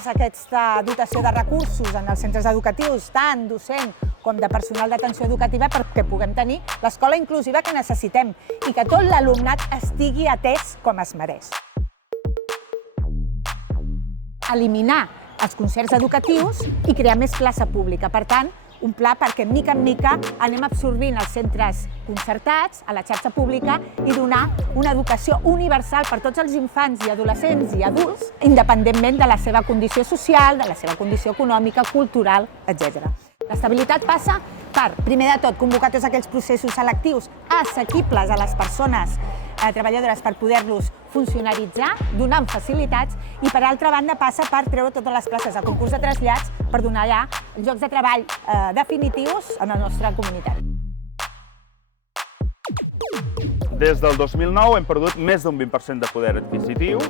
gràcies a aquesta dotació de recursos en els centres educatius, tant docent com de personal d'atenció educativa, perquè puguem tenir l'escola inclusiva que necessitem i que tot l'alumnat estigui atès com es mereix. Eliminar els concerts educatius i crear més plaça pública. Per tant, un pla perquè, mica en mica, anem absorbint els centres concertats a la xarxa pública i donar una educació universal per tots els infants i adolescents i adults, independentment de la seva condició social, de la seva condició econòmica, cultural, etc. L'estabilitat passa per, primer de tot, convocar tots aquells processos selectius assequibles a les persones treballadores per poder-los funcionaritzar, donant facilitats, i per altra banda passa per treure totes les places de concurs de trasllats per donar ja llocs de treball definitius en el nostre comunitari. Des del 2009 hem perdut més d'un 20% de poder adquisitiu,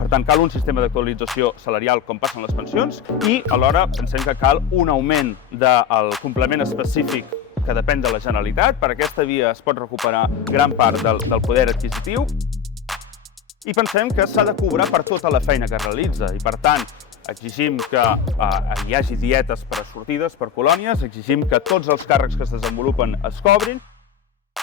per tant cal un sistema d'actualització salarial com passen les pensions i alhora pensem que cal un augment del complement específic que depèn de la Generalitat. Per aquesta via es pot recuperar gran part del poder adquisitiu i pensem que s'ha de cobrar per tota la feina que realitza i, per tant, exigim que hi hagi dietes per a sortides, per colònies, exigim que tots els càrrecs que es desenvolupen es cobrin.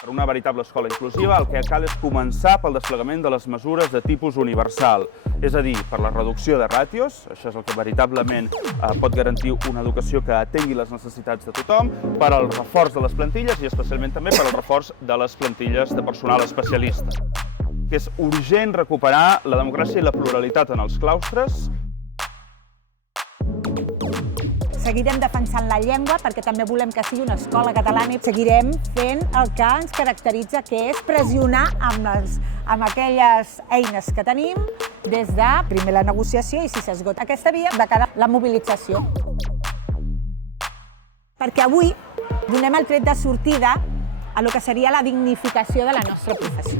Per una veritable escola inclusiva el que cal és començar pel desplegament de les mesures de tipus universal, és a dir, per la reducció de ràtios, això és el que veritablement pot garantir una educació que atengui les necessitats de tothom, per al reforç de les plantilles i especialment també per al reforç de les plantilles de personal especialista. Que és urgent recuperar la democràcia i la pluralitat en els claustres. Seguirem defensant la llengua perquè també volem que sigui una escola catalana i seguirem fent el que ens caracteritza, que és pressionar amb aquelles eines que tenim des de primer la negociació i, si s'esgota aquesta via, de cara a la mobilització. Perquè avui donem el tret de sortida a lo que seria la dignificació de la nostra professió.